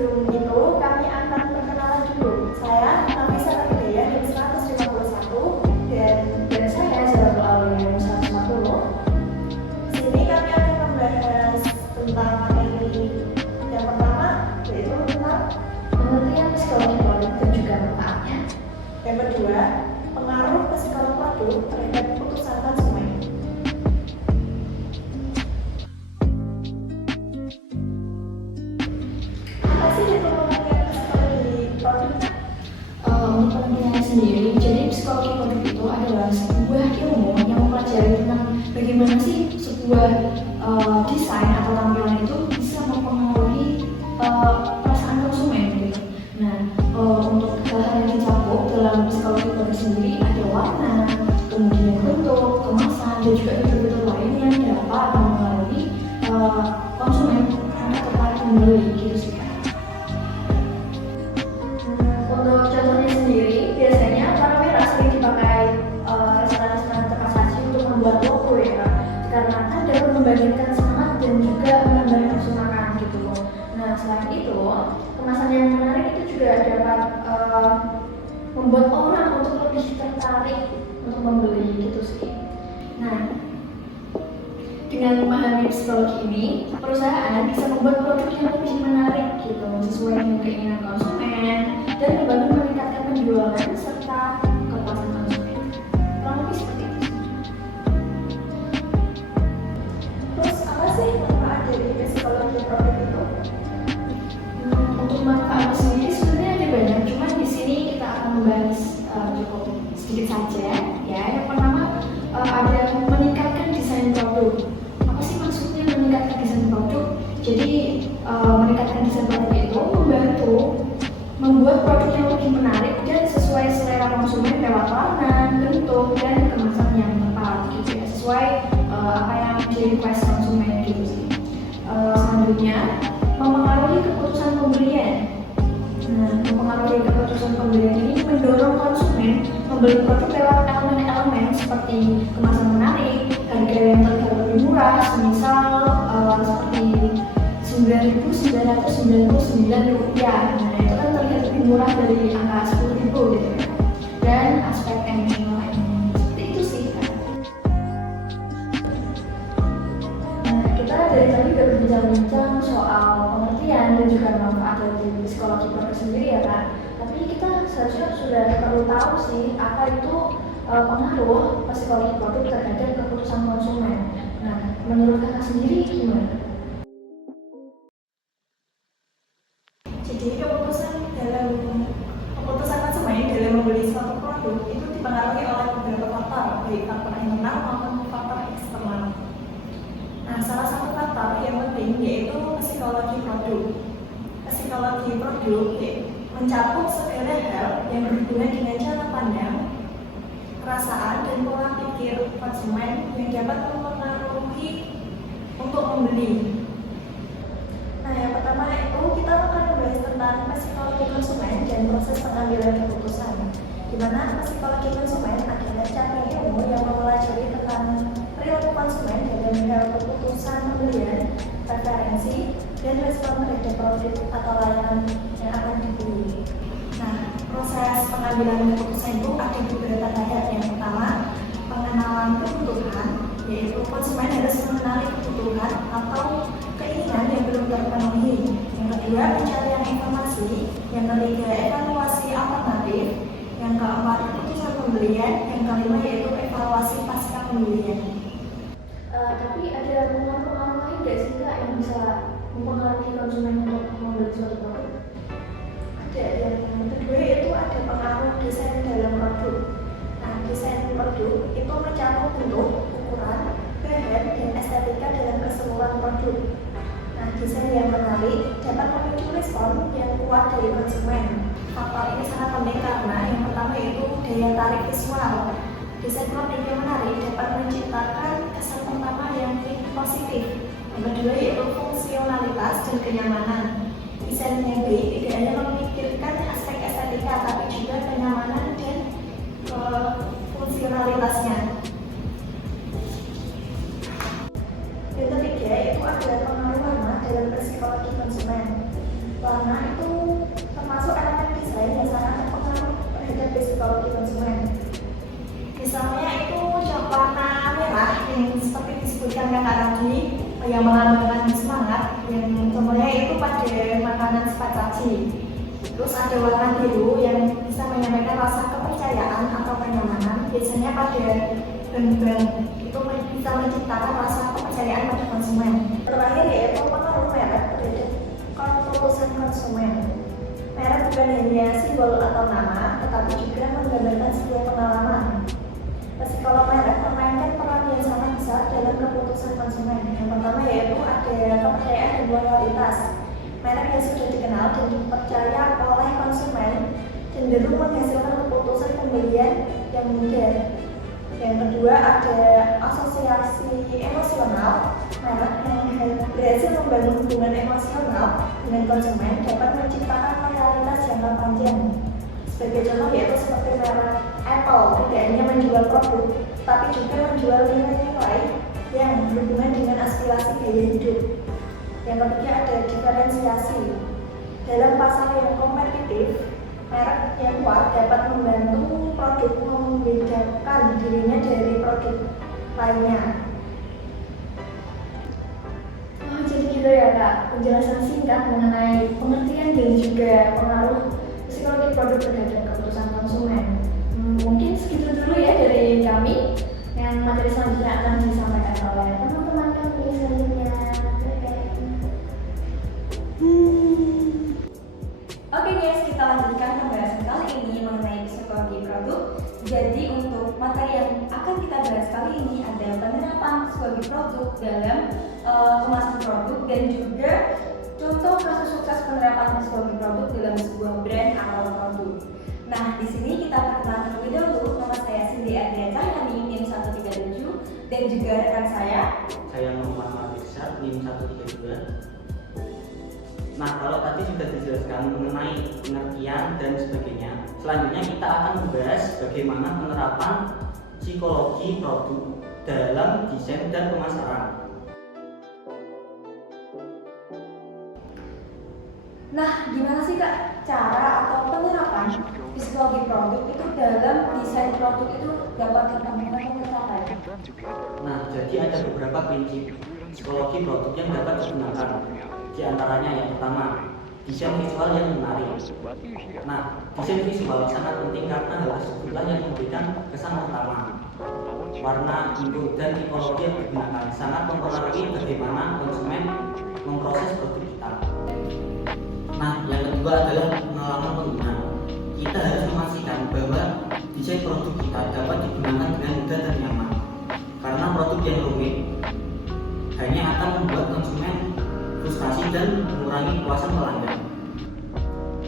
sebelum itu kami akan perkenalan dulu. Saya Nafisa Hidayah dari 151 dan saya Zalatul Aulia dari 140. Di sini kami akan membahas tentang materi yang pertama, yaitu tentang pengertian psikologi produk dan juga manfaatnya. yang kedua, pengaruh psikolog produk terhadap keputusan konsumen. Apa sih itu pengertian psikologi produk? Untuk pengertiannya sendiri, jadi psikologi produk itu adalah sebuah ilmu yang mempelajari tentang bagaimana sih sebuah desain atau tampilan itu bisa mempengaruhi perasaan konsumen gitu. Nah, untuk hal-hal yang dicakup dalam psikologi produk sendiri ada warna, kemudian bentuk, kemasan, dan juga fitur-fitur lain yang dapat mempengaruhi konsumen untuk tertarik membeli gitu sih. Untuk contohnya sendiri, biasanya warna merah sering dipakai restoran-restoran terpasasi untuk membuat logo ya Kak, karena kan dapat membangkitkan semangat dan juga menambah nafsu makan gitu loh. Nah selain itu, kemasan yang menarik itu juga dapat membuat orang untuk lebih tertarik untuk membeli gitu sih. Nah, dengan memahami psikologi ini, perusahaan bisa membuat produk yang lebih menarik gitu, sesuai dengan keinginan konsumen dan membantu meningkatkan penjualan serta kepuasan konsumen. Kurang lebih seperti itu. Terus apa sih manfaat dari psikologi produk itu? Untuk manfaatnya sendiri sebenarnya ada banyak, cuman di sini kita akan membahas cukup sedikit saja. Ya, yang pertama ada meningkatkan desain produk. Apa sih maksudnya meningkatkan desain produk? Jadi meningkatkan desain produk itu membantu membuat produk yang lebih menarik dan sesuai selera konsumen lewat warna, bentuk, dan kemasan yang tepat gitu ya, sesuai apa yang menjadi request konsumen gitu sih. Selanjutnya mempengaruhi keputusan pembelian. Nah, mempengaruhi keputusan pembelian ini mendorong konsumen membeli produk lewat elemen-elemen seperti kemasan menarik, harga yang terlihat lebih murah, semisal seperti Rp9.999. Nah, itu kan terlihat lebih murah dari angka Rp10.000 gitu ya. Dan aspek emosional lainnya. Seperti itu sih. Nah, kita dari tadi udah berbincang-bincang soal pengertian dan juga manfaat dari psikologi produk sendiri ya Kak. Tapi kita seharusnya sudah perlu tahu sih apa itu pengaruh psikologi produk terhadap keputusan konsumen. Nah, menurut Kakak sendiri gimana? Jadi keputusan konsumen dalam membeli suatu produk itu dipengaruhi oleh beberapa faktor, baik faktor internal maupun faktor eksternal. Nah, salah satu faktor yang penting yaitu psikologi produk. Psikologi produk mencakup segala hal yang berhubungan dengan cara pandang, perasaan, dan pola pikir konsumen yang dapat mempengaruhi untuk membeli. Nah, yang pertama itu kita akan membahas tentang psikologi konsumen dan proses pengambilan keputusan. Di mana psikologi konsumen adalah cabang ilmu yang mempelajari tentang perilaku konsumen dalam hal keputusan pembelian, preferensi, dan respon terhadap produk atau layanan yang akan dibeli. Nah, proses pengambilan keputusan itu ada beberapa tahap. Yang pertama, pengenalan kebutuhan, yaitu konsumen harus mengenali kebutuhan atau keinginan yang belum terpenuhi. Yang kedua, pencarian informasi. Yang ketiga, evaluasi alternatif. Yang keempat, keputusan pembelian. Yang kelima, yaitu evaluasi pasca pembelian. Tapi ada pengaruh-pengaruh lain nggak sih Kak yang bisa mempengaruhi konsumen untuk membeli suatu produk? Ada. Yang kedua itu ada pengaruh desain dalam produk. Nah, desain produk itu mencakup bentuk, ukuran, bahan, dan estetika dalam keseluruhan produk. Nah, desain yang menarik dapat memicu respon yang kuat dari konsumen. Faktor ini sangat penting karena yang pertama yaitu daya tarik visual. Desain produk yang menarik dapat menciptakan kesan pertama yang positif. Yang kedua yaitu fungsionalitas dan kenyamanan. Desain yang baik tidak hanya memikirkan aspek estetika, tapi juga kenyamanan dan fungsionalitasnya. Yang ketiga itu ada pengaruh warna dalam psikologi konsumen. Warna itu termasuk elemen desain yang sangat berpengaruh terhadap psikologi konsumen. Misalnya itu warna merah yang seperti disebutkan kakak tadi, yang melambangkan semangat, yang contohnya itu pada makanan sifat saji. Terus ada warna biru yang bisa menyampaikan rasa kepercayaan atau kenyamanan, biasanya pada bank-bank itu bisa menciptakan rasa kepercayaan pada konsumen. Terakhir yaitu pengaruh merek terhadap keputusan konsumen. Merek bukan hanya simbol atau nama, tetapi juga menggambarkan sebuah pengalaman. Psikolog merek memainkan peran yang sangat besar dalam keputusan konsumen. Yang pertama yaitu ada kepercayaan dan loyalitas. Merek yang sudah dikenal dan dipercaya oleh konsumen cenderung menghasilkan keputusan pembelian yang mudah. Yang kedua ada asosiasi emosional. Merek yang berhasil membangun hubungan emosional dengan konsumen dapat menciptakan loyalitas jangka panjang. Sebagai contoh yaitu seperti merek Apple tidak hanya menjual produk, tapi juga menjual nilai-nilai yang berhubungan dengan aspirasi gaya hidup. Yang ketiga ada diferensiasi. Dalam pasar yang kompetitif, merek yang kuat dapat membantu produk membedakan dirinya dari produk lainnya. Oh, jadi gitu ya Kak, penjelasan singkat mengenai pengertian dan juga pengaruh psikologi produk terhadap keputusan konsumen. Mungkin segitu dulu ya dari kami. Yang materi selanjutnya akan disampaikan oleh teman-teman kami selanjutnya. Oke guys, kita lanjutkan pembahasan kali ini mengenai psikologi produk. Jadi untuk materi yang akan kita bahas kali ini ada penerapan psikologi produk dalam kemasan produk dan juga contoh kasus sukses penerapan psikologi produk dalam sebuah brand atau produk. Nah, di sini kita perkenalkan terlebih dahulu. Nama saya Cindy Adria Cahyani, NIM 137, dan juga rekan saya Muhammad Irsad, NIM 132. Nah, kalau tadi sudah dijelaskan mengenai pengertian dan sebagainya, selanjutnya kita akan membahas bagaimana penerapan psikologi produk dalam desain dan pemasaran. Nah, gimana sih Kak cara atau penerapan psikologi produk itu dalam desain produk itu dapat tercapai atau tercapai? Nah, jadi ada beberapa prinsip psikologi produk yang dapat digunakan. Di antaranya yang pertama, desain visual yang menarik. Nah, desain visual sangat penting karena hal tersebutlah yang memberikan kesan utama. Warna, bentuk, dan tipologi yang digunakan sangat mempengaruhi bagaimana konsumen memproses produk kita. Nah, yang kedua adalah pengalaman pengguna. Kita harus memastikan bahwa desain produk kita dapat digunakan dengan mudah dan nyaman. Karena produk yang rumit hanya akan membuat konsumen frustasi dan mengurangi kepuasan pelanggan.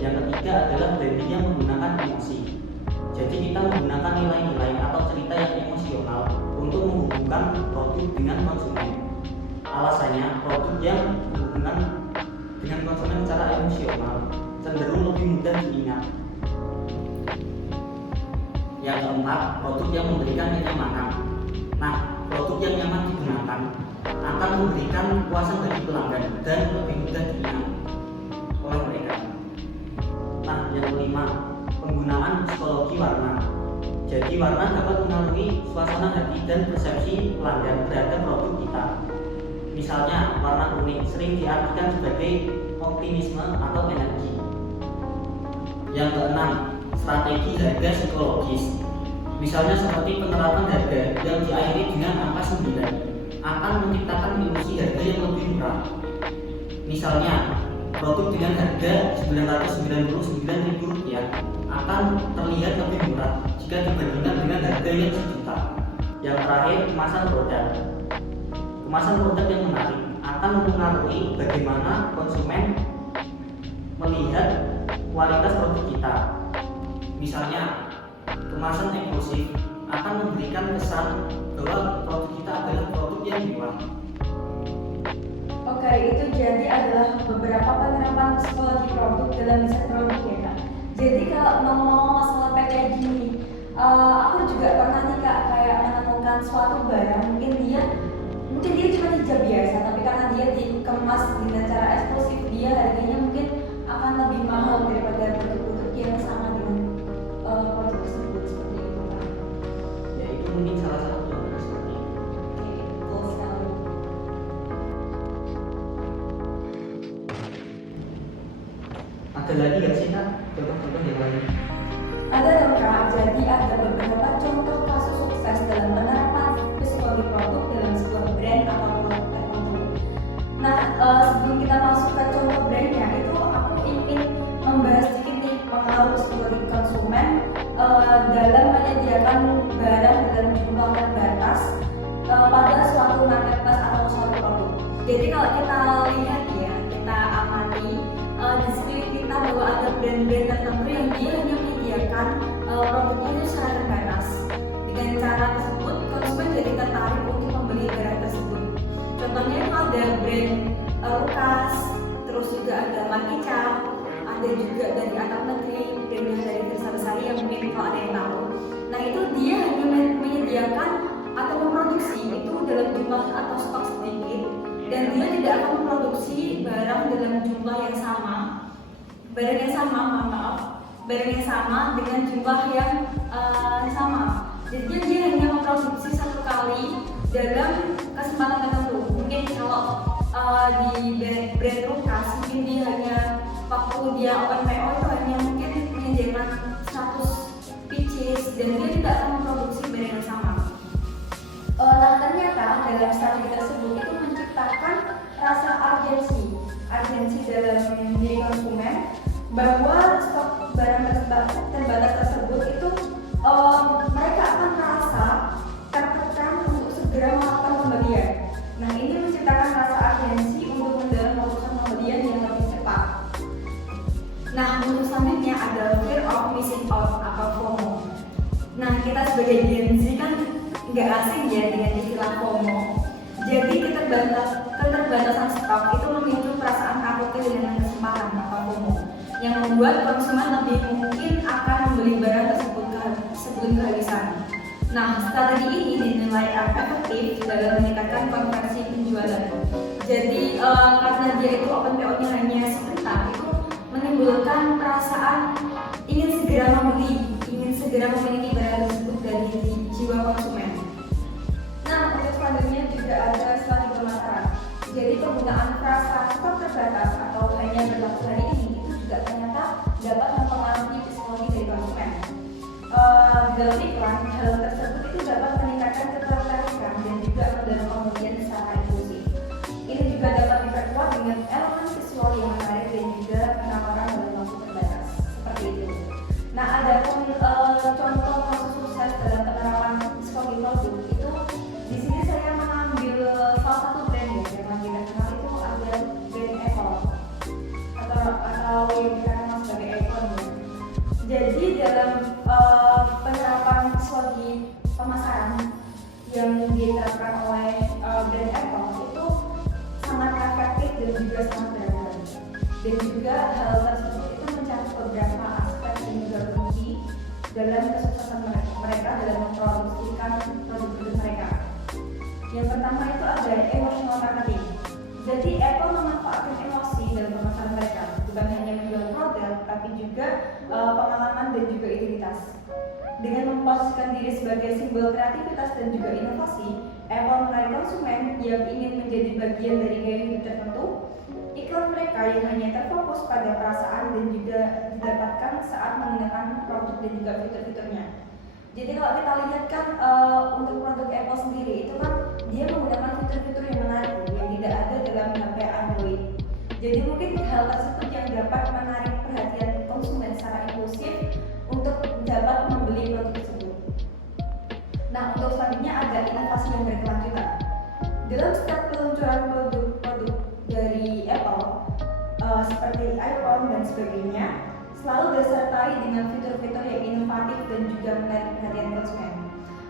Yang ketiga adalah branding yang menggunakan emosi. Jadi kita menggunakan nilai-nilai atau cerita yang emosional untuk menghubungkan produk dengan konsumen. Alasannya, produk yang berhubungan dengan konsumen secara emosional cenderung lebih mudah diingat. Yang keempat, produk yang memberikan kenyamanan. Nah, produk yang nyaman digunakan akan memberikan kepuasan bagi pelanggan dan lebih mudah diingat oleh mereka. Nah, yang kelima, penggunaan psikologi warna. Jadi warna dapat mempengaruhi suasana hati dan persepsi pelanggan terhadap produk kita. Misalnya, warna kuning sering diartikan sebagai optimisme atau energi. Yang keenam, strategi harga psikologis. Misalnya seperti penerapan harga yang diakhiri dengan angka 9 akan menciptakan ilusi harga yang lebih murah. Misalnya, produk dengan harga Rp999.000 akan terlihat lebih murah jika dibandingkan dengan harga yang sejuta. Yang terakhir, kemasan produk. Kemasan produk yang menarik akan mempengaruhi bagaimana konsumen melihat kualitas produk kita. Misalnya, kemasan eksklusif akan memberikan kesan bahwa produk kita adalah produk yang mewah. Oke, itu jadi adalah beberapa penerapan psikologi produk dalam desain produk ya Kak. Jadi kalau ngomong masalah packaging, aku juga pernah nih Kak kayak menemukan suatu barang mungkin dia cuma hijab biasa, tapi karena dia dikemas dengan cara eksklusif, dia harganya mungkin Ada lagi nggak sih Kak contoh-contoh yang lain? Ada dong Kak, jadi ada beberapa contoh kasus sukses dalam penerapan psikologi produk dalam sebuah brand atau produk tertentu. Nah, sebelum kita masuk ke contoh brandnya, itu aku ingin membahas sedikit nih pengaruh psikologi konsumen dalam menyediakan barang dalam jumlah terbatas pada suatu marketplace atau suatu produk. Jadi kalau kita lihat ya, kita amati di sekeliling kita bahwa ada brand-brand tertentu yang dia hanya menyediakan produknya itu secara terbatas. Dengan cara tersebut, konsumen jadi tertarik untuk membeli barang tersebut. Contohnya itu ada brand Lukas, terus juga ada Lucky Charm, ada juga dari Anak Negeri, brand yang dari besar-besar yang mungkin kalau ada yang tahu. Nah itu dia hanya menyediakan atau memproduksi itu dalam jumlah atau stok sedikit, dan dia tidak akan memproduksi barang dalam jumlah yang sama, barang yang sama dengan jumlah yang sama. Jadi dia hanya memproduksi satu kali dalam kesempatan tertentu. Mungkin kalau di brand Lukas, mungkin dia hanya waktu dia open PO itu hanya mungkin menyediakan 100 pieces dan dia tidak akan memproduksi barang yang sama. Nah ternyata dalam strategi tersebut itu menciptakan rasa urgensi dalam diri konsumen bahwa stok barang terbatas tersebut itu mereka akan merasa tertekan untuk segera melakukan pembelian. Nah ini menciptakan rasa urgensi untuk mendorong keputusan pembelian yang lebih cepat. Nah untuk selanjutnya ada fear of missing out atau FOMO. Nah kita sebagai Gen Z kan nggak asing ya dengan istilah FOMO. Jadi keterbatasan stok itu memicu perasaan takut dengan kesempatan atau FOMO yang membuat konsumen lebih mungkin akan membeli barang tersebut sebelum kehabisan. Nah, strategi ini dinilai efektif dalam meningkatkan konversi penjualan. Jadi karena dia itu open PO-nya hanya sebentar, itu menimbulkan perasaan ingin segera membeli, ingin segera memiliki barang tersebut dari jiwa konsumen. Nah, untuk selanjutnya juga ada strategi pemasaran. Jadi penggunaan frasa stok terbatas atau hanya berlaku hari ini itu juga ternyata dapat mempengaruhi psikologi dari konsumen. Dalam iklan, hal tersebut itu dapat meningkatkan ketertarikan dan juga mendorong pembelian secara impulsif. Ini juga dapat diperkuat dengan elemen visual yang menarik dan juga penawaran dalam waktu terbatas seperti itu. Nah, ada pun contoh kasus sukses dalam penerapan psikologi produk itu di sini saya mengambil salah satu brand yang kita kenal itu ada brand Apple atau yang kita kenal sebagai iPhone. Jadi dalam penerapan psikologi pemasaran yang diterapkan oleh brand Apple itu sangat efektif dan juga sangat berhasil. Dan juga hal tersebut itu mencakup beberapa aspek dan juga kunci dalam kesuksesan mereka dalam memproduksikan produk-produk mereka. Yang pertama itu ada emotional marketing. Jadi Apple memanfaatkan emosi dalam pemasaran mereka, bukan hanya menjual produk, tapi juga pengalaman dan juga identitas. Dengan memposisikan diri sebagai simbol kreativitas dan juga inovasi, Apple menarik konsumen yang ingin menjadi bagian dari gaya hidup tertentu. Iklan mereka yang hanya terfokus pada perasaan dan juga didapatkan saat menggunakan produk dan juga fitur-fiturnya. Jadi kalau kita lihat kan untuk produk Apple sendiri itu kan dia menggunakan fitur-fitur yang menarik yang tidak ada dalam HP Android. Jadi mungkin hal tersebut yang dapat menarik perhatian konsumen secara impulsif untuk dapat membeli produk tersebut. Nah untuk selanjutnya ada inovasi yang berkelanjutan. Dalam setiap peluncuran produk dari Apple seperti iPhone dan sebagainya selalu disertai dengan fitur-fitur yang inovatif dan juga menarik perhatian konsumen.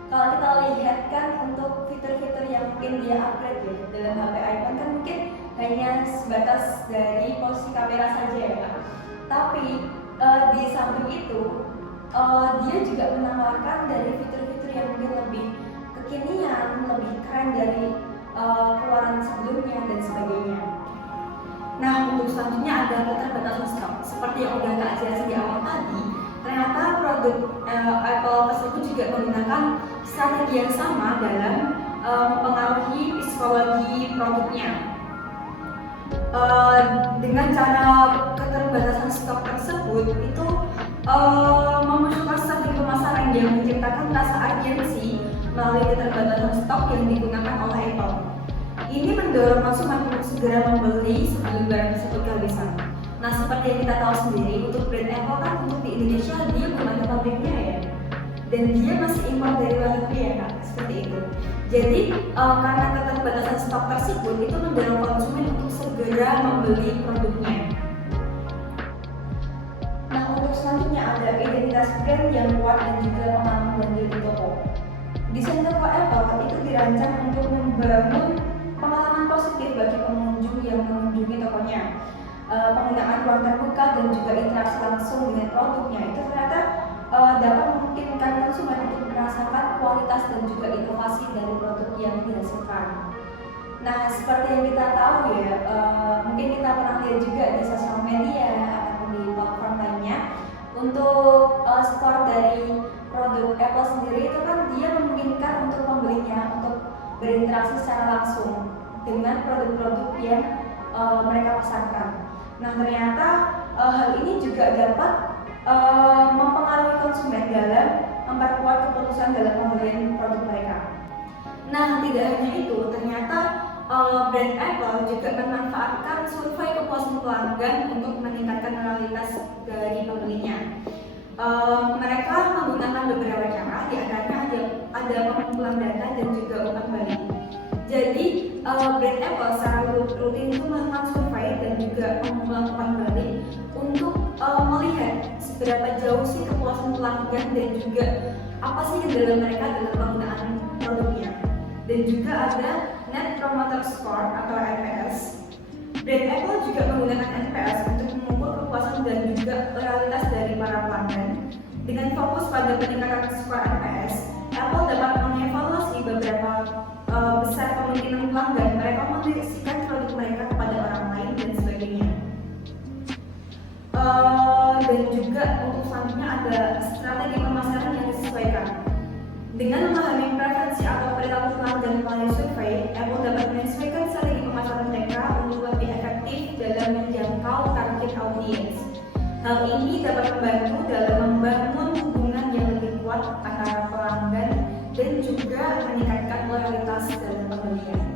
Kalau kita lihat kan untuk fitur-fitur yang mungkin dia upgrade ya dalam HP iPhone kan mungkin hanya sebatas dari posisi kamera saja ya Pak. Tapi di samping itu dia juga menawarkan dari fitur-fitur yang mungkin lebih kekinian, lebih keren dari keluaran sebelumnya dan sebagainya. Nah untuk selanjutnya ada keterbatasan stok. Seperti yang udah Kak jelaskan di awal tadi, ternyata produk Apple tersebut juga menggunakan strategi yang sama dalam mempengaruhi psikologi produknya. Dengan cara keterbatasan stok tersebut itu memasukkan strategi pemasaran yang menciptakan rasa urgensi melalui keterbatasan stok yang digunakan oleh Apple. Ini mendorong konsumen untuk segera membeli sebelum barang tersebut kehabisan. Nah, seperti yang kita tahu sendiri, untuk brand Apple kan untuk di Indonesia dia belum ada pabriknya ya, dan dia masih impor dari luar negeri ya Kak, seperti itu. Jadi karena keterbatasan stok tersebut itu mendorong konsumen untuk segera membeli produknya. Nah, untuk selanjutnya ada identitas brand yang kuat dan juga pengalaman belanja di toko. Desain toko Apple itu dirancang untuk membangun pengalaman positif bagi pengunjung yang mengunjungi tokonya. Penggunaan ruang terbuka dan juga interaksi langsung dengan produknya itu ternyata dapat memungkinkan konsumen untuk merasakan kualitas dan juga inovasi dari produk yang dihasilkan. Nah, seperti yang kita tahu ya, mungkin kita pernah lihat juga di sosial media ataupun di platform lainnya, untuk store dari produk Apple sendiri itu kan dia memungkinkan untuk pembelinya untuk berinteraksi secara langsung dengan produk-produk yang mereka pasarkan. Nah, ternyata hal ini juga dapat mempengaruhi konsumen dalam memperkuat keputusan dalam pembelian produk mereka. Nah, tidak hanya itu, ternyata brand Apple juga memanfaatkan survei kepuasan pelanggan untuk meningkatkan loyalitas dari pembelinya. Mereka menggunakan beberapa cara, di antaranya ada pengumpulan data dan juga utang balik. Jadi brand Apple secara rutin itu melakukan survei dan juga pengumpulan utang balik untuk melihat seberapa jauh sih kepuasan pelanggan dan juga apa sih kendala mereka dalam penggunaan produknya. Dan juga ada Net Promoter Score atau NPS. Brand Apple juga menggunakan NPS untuk mengukur kepuasan dan juga loyalitas dari para pelanggan. Dengan fokus pada peningkatan skor NPS, Apple dapat mengevaluasi beberapa besar kemungkinan pelanggan merekomendasikan produk mereka kepada orang lain dan sebagainya. Dan juga untuk selanjutnya ada strategi pemasaran yang disesuaikan. Dengan memahami preferensi atau perilaku pelanggan melalui survei, Apple dapat menyesuaikan strategi pemasaran mereka untuk lebih efektif dalam menjangkau target audiens. Hal ini dapat membantu dalam membangun hubungan yang lebih kuat antara pelanggan dan juga meningkatkan loyalitas dalam pembelian.